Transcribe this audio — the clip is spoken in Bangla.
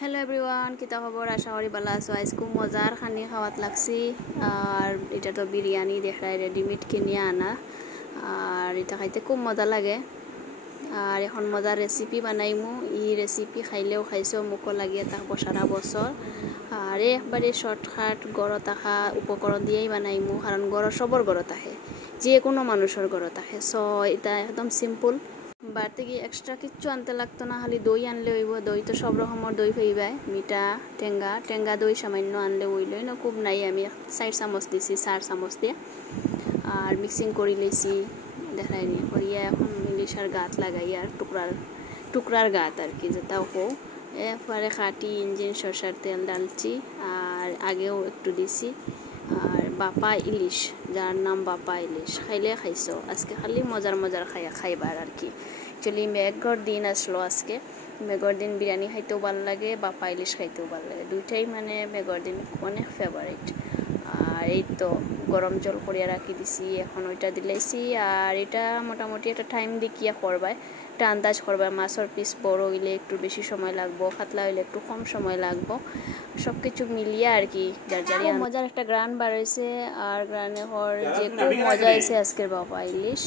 হ্যালো এভরিওয়ান, কিতা খবর? আশা করি ভালো আছো। আজ খুব মজার খানি খাওয়াত লাগছি। আর এটা তো বিরিয়ানি দেখায় রেডিমেড কিনে আনা, আর এটা খাইতে খুব মজা লাগে। আর এখন মজার রেসিপি বানাইমু। এই রেসিপি খাইলেও খাইছো, মুখও লাগিয়ে থাকবো সারা বছর। আর একবারে শর্টকাট গড়ত থাকা উপকরণ দিয়েই বানাইমু, কারণ গড় সবর গড়ত থাকে, যে কোনো মানুষের গড়ত থাকে। সো এটা একদম সিম্পল। বাড়তে গিয়ে এক্সট্রা কিচ্ছু আনতে লাগতো না, খালি দই আনলে হইব। দই তো সব রকমের দই হইবাই, মিঠা টেঙ্গা দই সামান্য আনলে হইলই না, খুব নাই। আমি 4 চামচ দিছি, 4 চামচ দিয়ে আর মিক্সিং করে লইছি। দেখাই নিয়ে করিয়া এখন ইলিশার গাত লাগাই, আর টুকরার গাত আর কি যেটাও কো। এরপরে খাটি ইঞ্জিন সরষার তেল ডালছি, আর আগেও একটু দিছি। আর বাপা ইলিশ, যার নাম বাপা ইলিশ, খাইলে খাইছো। আজকে খালি মজার খাইবার আর কি। অ্যাকচুয়ালি মেঘর দিন আসলো আজকে। মেঘর দিন বিরিয়ানি খাইতেও ভালো লাগে, বাপা ইলিশ খাইতেও ভালো লাগে, দুইটাই মানে মেঘর দিন অনেক ফেভারিট। আর এই তো গরম জল করিয়া রাখি দিছি, এখন ওইটা দিলাইছি। আর এটা মোটামুটি একটা টাইম দেখিয়া করবাই, একটা আন্দাজ করবাই। মাছের পিস বড় হইলে একটু বেশি সময় লাগবো, পাতলা হইলে একটু কম সময় লাগবো, সব কিছু মিলিয়ে আর কি। যার মজার একটা গ্রান বার হয়েছে। আর গ্রানে হর যে খুব মজা হয়েছে আজকের বাপা ইলিশ।